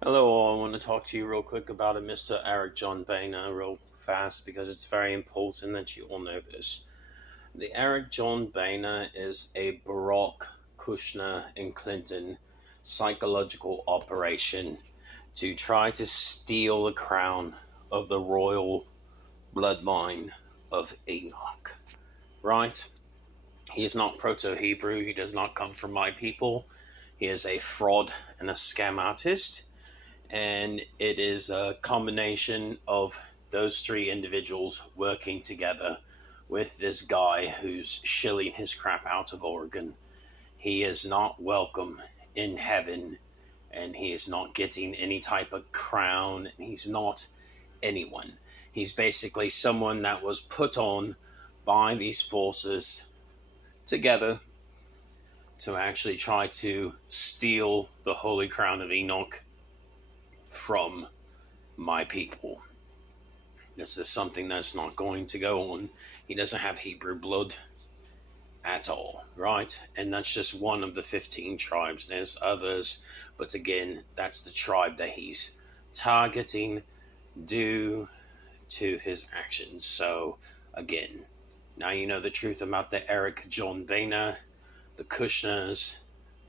Hello, all. I want to talk to you real quick about a Mr. Eric John Boehner, real fast, because it's very important that you all know this. The Eric John Boehner is a Barack, Kushner, and Clinton psychological operation to try to steal the crown of the royal bloodline of Enoch. Right? He is not Proto Hebrew. He does not come from my people. He is a fraud and a scam artist, and it is a combination of those three individuals working together with this guy who's shilling his crap out of Oregon. He is not welcome in heaven, and he is not getting any type of crown, and he's not anyone. He's basically someone that was put on by these forces together to actually try to steal the Holy Crown of Enoch from my people. This is something that's not going to go on. He doesn't have Hebrew blood at all, right? And that's just one of the 15 tribes. There's others, but again, that's the tribe that he's targeting due to his actions. So, again, now you know the truth about the Eric John Boehner, the Kushners,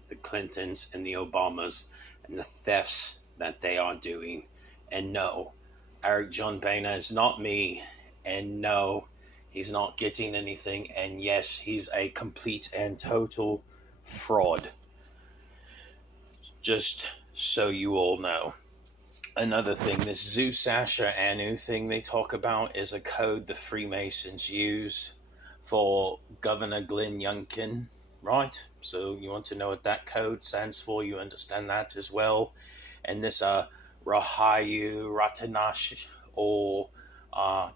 the Clintons, and the Obamas, and the thefts that they are doing. And no, Eric John Boehner is not me. And no, he's not getting anything. And yes, he's a complete and total fraud. Just so you all know. Another thing, this Zeus Asher Anu thing they talk about is a code the Freemasons use for Governor Glenn Youngkin, right? So you want to know what that code stands for, you understand that as well. And this Rahayu Ratanash or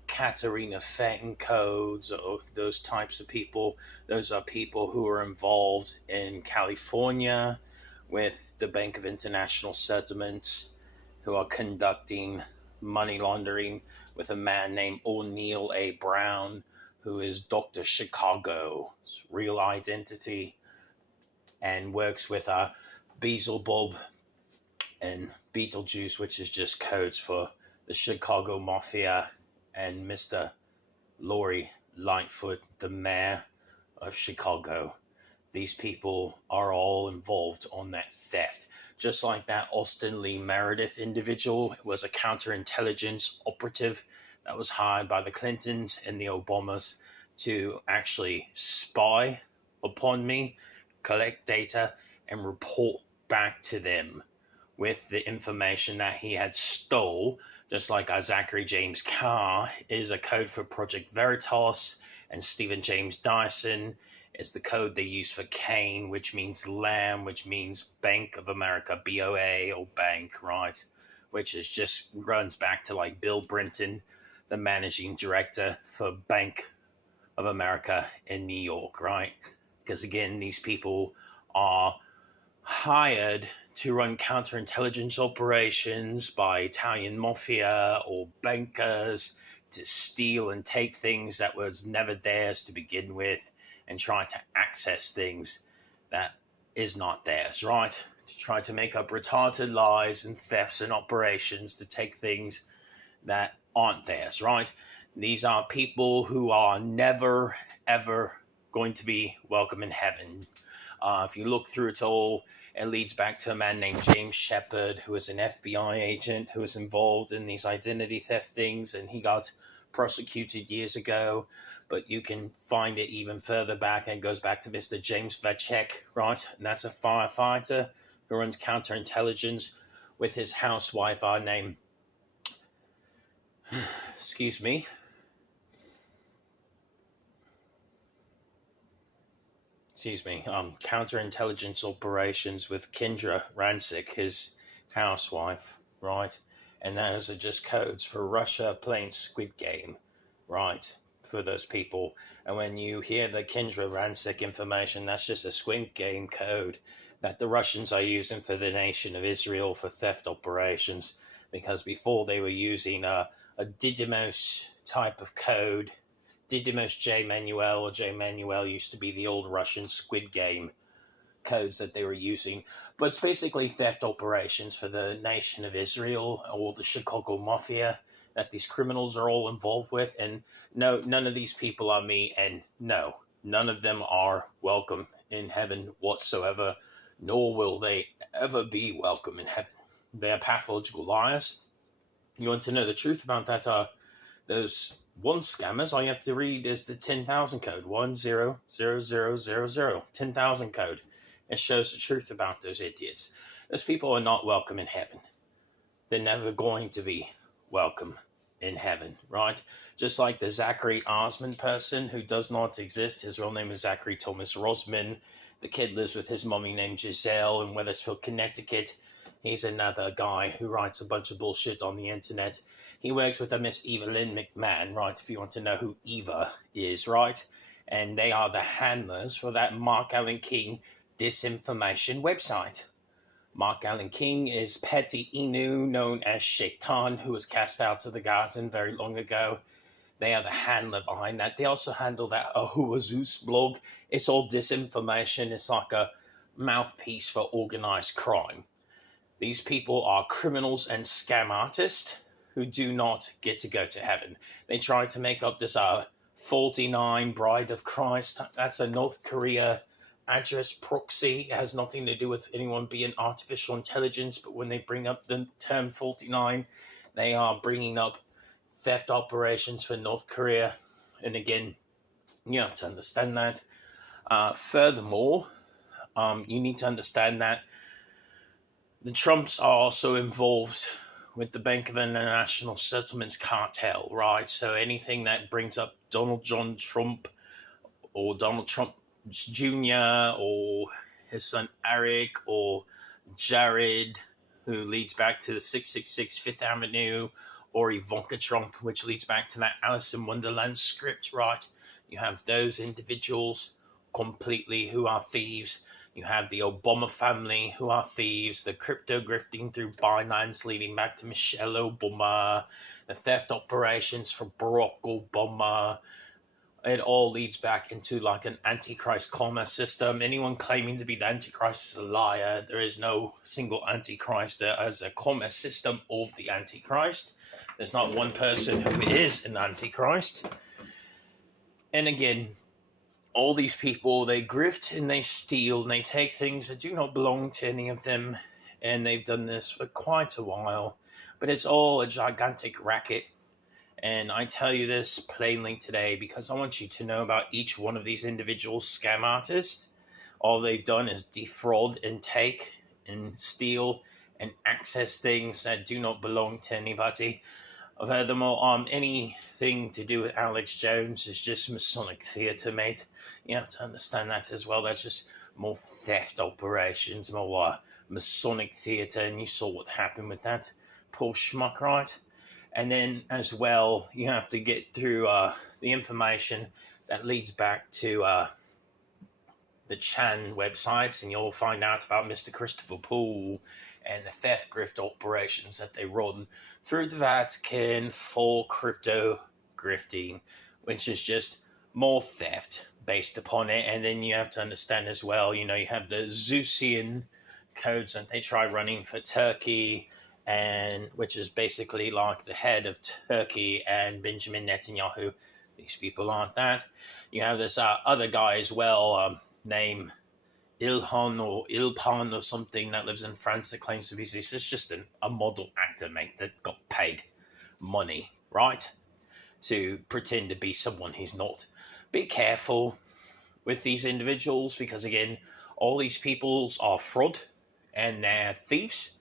Katarina Fenton codes, or those types of people, those are people who are involved in California with the Bank of International Settlements, who are conducting money laundering with a man named O'Neill A. Brown, who is Dr. Chicago's real identity, and works with Beelzebub and Beetlejuice, which is just codes for the Chicago Mafia, and Mr. Lori Lightfoot, the mayor of Chicago. These people are all involved on that theft. Just like that Austin Lee Meredith individual was a counterintelligence operative that was hired by the Clintons and the Obamas to actually spy upon me, collect data, and report back to them with the information that he had stole, just like our Zachary James Carr is a code for Project Veritas, and Stephen James Dyson is the code they use for Cain, which means lamb, which means Bank of America, BOA, or bank, right? Which is just runs back to like Bill Brinton, the managing director for Bank of America in New York, right? Because again, these people are hired to run counterintelligence operations by Italian mafia or bankers to steal and take things that was never theirs to begin with, and try to access things that is not theirs, right? To try to make up retarded lies and thefts and operations to take things that aren't theirs, right? These are people who are never, ever going to be welcome in heaven. If you look through it all, it leads back to a man named James Shepard, who was an FBI agent who was involved in these identity theft things, and he got prosecuted years ago. But you can find it even further back, and it goes back to Mr. James Vacek, right? And that's a firefighter who runs counterintelligence with his housewife, named, excuse me, counterintelligence operations with Kendra Rancic, his housewife, right? And those are just codes for Russia playing Squid Game, right? For those people. And when you hear the Kendra Rancic information, that's just a Squid Game code that the Russians are using for the nation of Israel for theft operations. Because before they were using a Didymos type of code. Didymos J. Manuel, or J. Manuel used to be the old Russian Squid Game codes that they were using. But it's basically theft operations for the nation of Israel or the Chicago Mafia that these criminals are all involved with. And no, none of these people are me, and no, none of them are welcome in heaven whatsoever, nor will they ever be welcome in heaven. They are pathological liars. You want to know the truth about that? Those one scammers, all you have to read is the 10,000 code, 100000, 10,000 code. It shows the truth about those idiots. Those people are not welcome in heaven. They're never going to be welcome in heaven, right? Just like the Zachary Osman person who does not exist. His real name is Zachary Thomas Rosman. The kid lives with his mommy named Giselle in Wethersfield, Connecticut. He's another guy who writes a bunch of bullshit on the internet. He works with a Miss Eva Lynn McMahon, right? If you want to know who Eva is, right? And they are the handlers for that Mark Allen King disinformation website. Mark Allen King is Petty Inu, known as Shaitan, who was cast out of the garden very long ago. They are the handler behind that. They also handle that Ahua Zeus blog. It's all disinformation. It's like a mouthpiece for organized crime. These people are criminals and scam artists who do not get to go to heaven. They try to make up this 49 Bride of Christ. That's a North Korea address proxy. It has nothing to do with anyone being artificial intelligence, but when they bring up the term 49, they are bringing up theft operations for North Korea. And again, you have to understand that. Furthermore, you need to understand that the Trumps are also involved with the Bank of International Settlements cartel, right? So anything that brings up Donald John Trump or Donald Trump Jr. or his son Eric or Jared, who leads back to the 666 Fifth Avenue, or Ivanka Trump, which leads back to that Alice in Wonderland script, right? You have those individuals completely who are thieves. You have the Obama family who are thieves, the crypto grifting through Binance leading back to Michelle Obama, the theft operations for Barack Obama. It all leads back into like an antichrist commerce system. Anyone claiming to be the antichrist is a liar. There is no single antichrist. There is a commerce system of the antichrist. There's not one person who is an antichrist. And again, all these people, they grift and they steal and they take things that do not belong to any of them. And they've done this for quite a while. But it's all a gigantic racket. And I tell you this plainly today because I want you to know about each one of these individual scam artists. All they've done is defraud and take and steal and access things that do not belong to anybody. Furthermore, anything to do with Alex Jones is just Masonic theater, mate. You have to understand that as well. That's just more theft operations, more Masonic theater, and you saw what happened with that poor schmuck, right? And then as well, you have to get through the information that leads back to the Chan websites, and you'll find out about Mr. Christopher Poole and the theft grift operations that they run through the Vatican for crypto grifting, which is just more theft based upon it. And then you have to understand as well, you have the Zeusian codes that they try running for Turkey, and which is basically like the head of Turkey and Benjamin Netanyahu. These people aren't that. You have this other guy as well, named Ilhan or Ilpan or something, that lives in France, that claims to be this. It's just a model actor, mate, that got paid money, right, to pretend to be someone he's not. Be careful with these individuals because, again, all these peoples are fraud and they're thieves,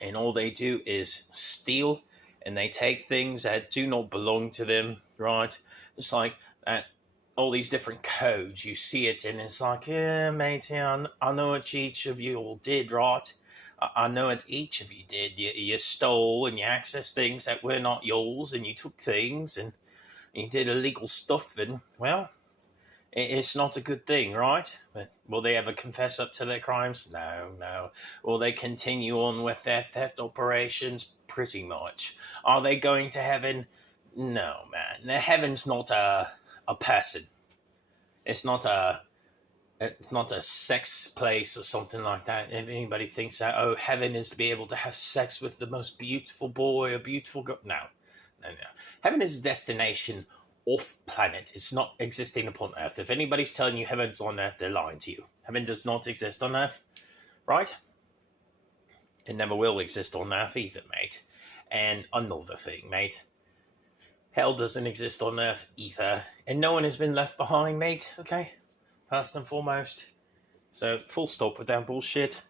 and all they do is steal, and they take things that do not belong to them, right? Just like that. All these different codes, you see it, and it's like, yeah, mate, yeah, I know what each of you all did, right? I know what each of you did. You stole and you accessed things that were not yours, and you took things and you did illegal stuff, and, well, it's not a good thing, right? But will they ever confess up to their crimes? No. Will they continue on with their theft operations? Pretty much. Are they going to heaven? No, man. Heaven's not a person. It's not It's not a sex place or something like that. If anybody thinks that, oh, heaven is to be able to have sex with the most beautiful boy or beautiful girl. No, no, no. Heaven is a destination off planet. It's not existing upon Earth. If anybody's telling you heaven's on Earth, they're lying to you. Heaven does not exist on Earth, right? It never will exist on Earth either, mate. And another thing, mate. Hell doesn't exist on Earth either. And no one has been left behind, mate, okay? First and foremost. So, full stop with that bullshit.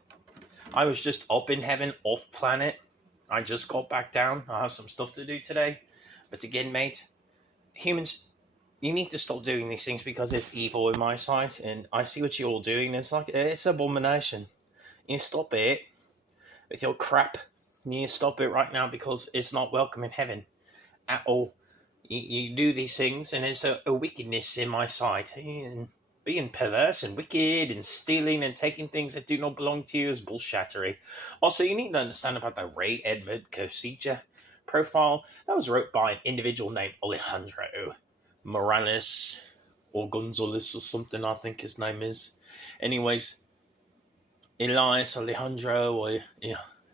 I was just up in heaven, off planet. I just got back down. I have some stuff to do today. But again, mate, humans, you need to stop doing these things because it's evil in my sight. And I see what you're all doing. It's abomination. You stop it with your crap. You stop it right now because it's not welcome in heaven at all. You do these things and it's a wickedness in my sight. And being perverse and wicked and stealing and taking things that do not belong to you is bullshittery. Also, you need to understand about the Ray Edmund Cosija profile. That was wrote by an individual named Alejandro Morales or Gonzalez or something, I think his name is. Anyways, Elias Alejandro or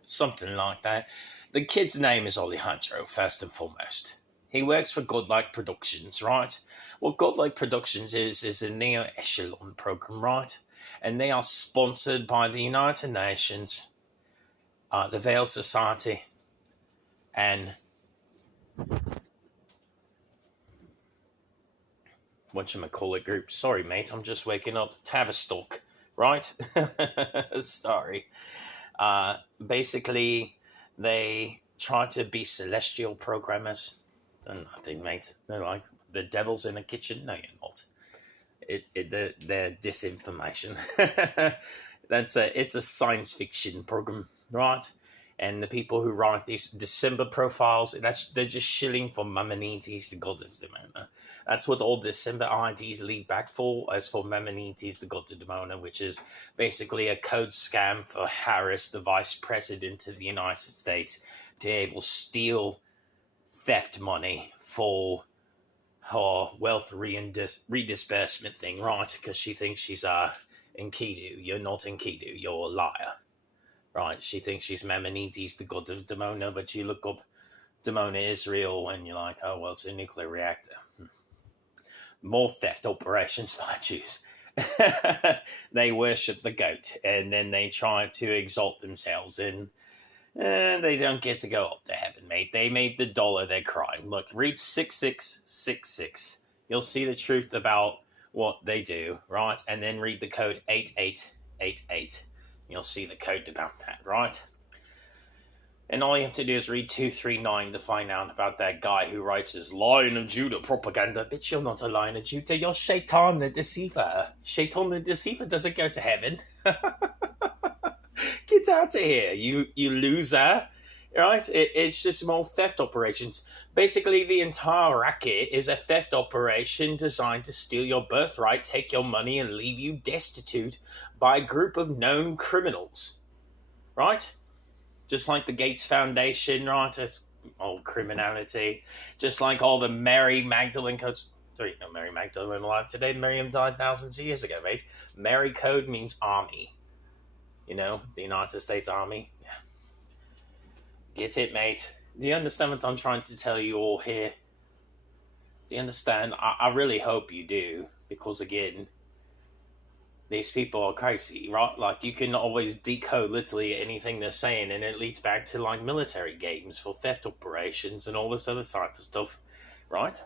something like that. The kid's name is Alejandro, first and foremost. He works for Godlike Productions, right? What Godlike Productions is a neo-echelon program, right? And they are sponsored by the United Nations, the Veil Society, and whatchamacallit group. Sorry, mate, I'm just waking up. Tavistock, right? Sorry. Basically, they try to be celestial programmers. Nothing, mate. They're like the devil's in the kitchen. No, you're not. They're disinformation. It's a science fiction program, right? And the people who write these December profiles, they're just shilling for Maimonides, the god of Demona. That's what all December IDs lead back for, as for Maimonides, the god of Demona, which is basically a code scam for Harris, the vice president of the United States, to be able to steal theft money for her wealth redisbursement thing, right? Because she thinks she's Enkidu. You're not Enkidu, you're a liar. Right, she thinks she's Maimonides, the god of Demona, but you look up Demona Israel and you're like, oh, well, it's a nuclear reactor. More theft operations by Jews. They worship the goat, and then they try to exalt themselves, and they don't get to go up to heaven, mate. They made the dollar their crime. Look, read 6666. You'll see the truth about what they do, right? And then read the code 8888. You'll see the code about that, right? And all you have to do is read 239 to find out about that guy who writes his Lion of Judah propaganda. Bitch, you're not a Lion of Judah. You're Shaitan the Deceiver. Shaitan the Deceiver doesn't go to heaven. Get out of here, you loser. Right? It's just more theft operations. Basically, the entire racket is a theft operation designed to steal your birthright, take your money, and leave you destitute by a group of known criminals. Right? Just like the Gates Foundation, right? That's old criminality. Just like all the Mary Magdalene codes. Sorry, no Mary Magdalene alive today. Miriam died thousands of years ago, mate. Mary code means army. You know, the United States Army. Yeah. Get it, mate? Do you understand what I'm trying to tell you all here? Do you understand? I really hope you do. Because, again, these people are crazy, right? Like, you can always decode literally anything they're saying, and it leads back to, like, military games for theft operations and all this other type of stuff, right?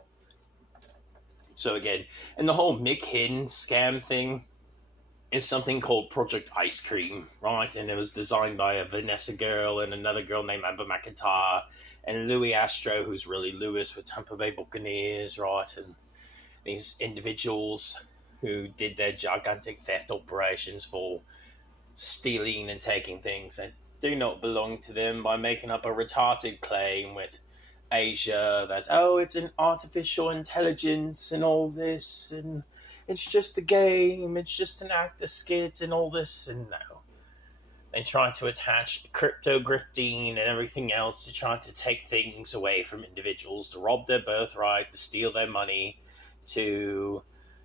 So, again, and the whole Mick Hidden scam thing is something called Project Ice Cream, right? And it was designed by a Vanessa girl and another girl named Amber McIntyre and Louis Astro, who's really Lewis for Tampa Bay Buccaneers, right? And these individuals who did their gigantic theft operations for stealing and taking things that do not belong to them by making up a retarded claim with Asia that, oh, it's an artificial intelligence and all this, and it's just a game, it's just an actor skit and all this, and no. They try to attach crypto grifting and everything else to try to take things away from individuals, to rob their birthright, to steal their money, to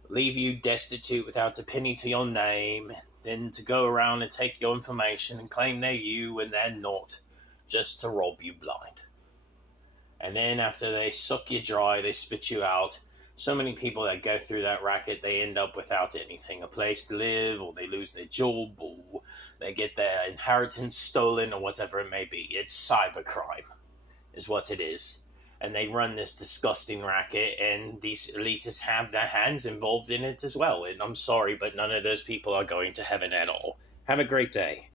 leave you destitute without a penny to your name, then to go around and take your information and claim they're you and they're not, just to rob you blind. And then after they suck you dry, they spit you out. So many people that go through that racket, they end up without anything, a place to live, or they lose their job, or they get their inheritance stolen, or whatever it may be. It's cybercrime, is what it is. And they run this disgusting racket, and these elitists have their hands involved in it as well. And I'm sorry, but none of those people are going to heaven at all. Have a great day.